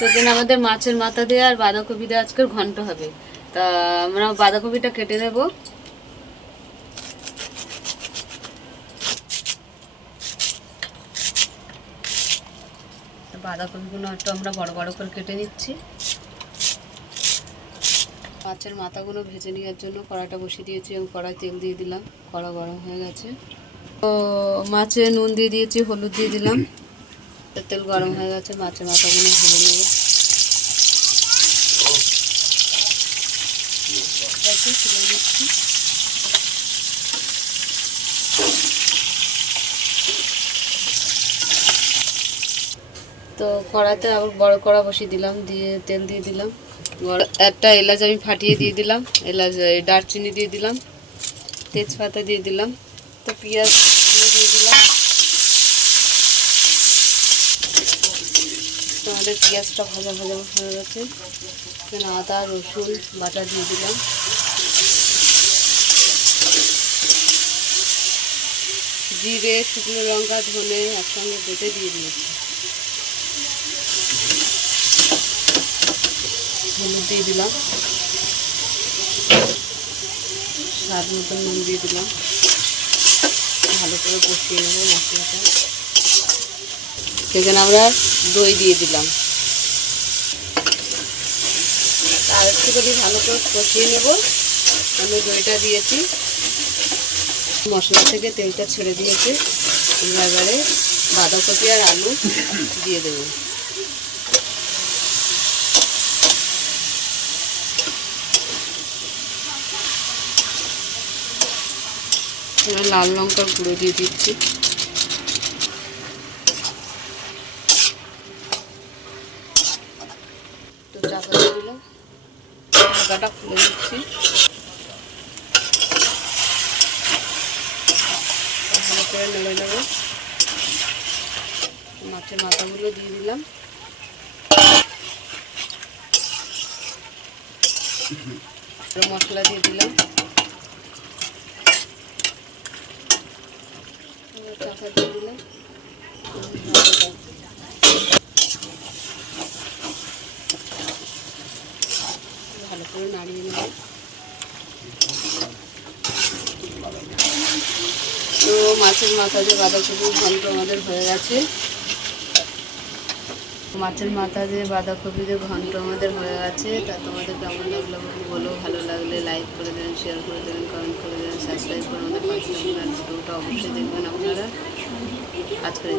তো দেন আমাদের মাছের মাথা দিয়ে আর বাঁধাকপি দিয়ে আজকের ঘন্ট হবে। তা আমরা বাঁধাকপিটা কেটে নেব। বাঁধাকপিগুলো একটু আমরা বড় বড় করে কেটে নিচ্ছি। মাছের মাথাগুলো ভেজে নেওয়ার জন্য কড়াইটা বসিয়ে দিয়েছি এবং কড়াই তেল দিয়ে দিলাম। কড়া গরম হয়ে গেছে, তো মাছে নুন দিয়ে দিয়েছি, হলুদ দিয়ে দিলাম। তেল গরম হয়ে গেছে, মাছের মাথাগুলো ভেজে নেব। তুলে নিচ্ছি। তো কড়াতে আবার বড় কড়া বসিয়ে দিলাম, দিয়ে তেল দিয়ে দিলাম। একটা এলাচ আমি ফাটিয়ে দিয়ে দিলাম, এলাচ দারচিনি দিয়ে দিলাম, তেজপাতা দিয়ে দিলাম। তো পেঁয়াজ দিয়ে দিলাম। তো আমাদের পেঁয়াজটা ভাজা ভাজা হয়ে গেছে। এখানে আদা রসুন বাটা দিয়ে দিলাম। জিরে শুকনো লঙ্কা ধনে একসঙ্গে বেটে দিয়ে দিয়েছি। হলুদ দিয়ে দিলাম, স্বাদ মতন নুন দিয়ে দিলাম। ভালো করে কষিয়ে নেবো মশলাটা। সেখানে আমরা দই দিয়ে দিলাম। আর একটু করে ভালো করে কষিয়ে নেব। আমি দইটা দিয়েছি, মশলা থেকে তেলটা ছেড়ে দিয়েছে। এবারে বাঁধাকপি আর আলু দিয়ে দেবো। এবার লাল লঙ্কার গুঁড়ো দিয়ে দিচ্ছি। তো চাপা দিয়ে দিলাম, ঢাকাটা খুলে দিচ্ছি। ভালো করে নেড়ে নেব। মাছের মাথাগুলো দিয়ে দিলাম। মশলা দিয়ে দিলাম। চাপা দিয়ে দিলাম। ভালো করে নাড়িয়ে নেব। তো মাছের মাথা দিয়ে বাঁধাকপির ঘন্ট আমাদের হয়ে গেছে। মাছের মাথা দিয়ে বাঁধাকপি দিয়ে ঘন্ট আমাদের হয়ে গেছে। তা তোমাদের কেমন লাগলো বলো, ভালো লাগলে লাইক করে দেবেন, শেয়ার করে দেবেন, কমেন্ট করে দেবেন, সাবস্ক্রাইব করে আমাদের পাশে থাকবেন। ভিডিওটা অবশ্যই দেখবেন আপনারা। আজকের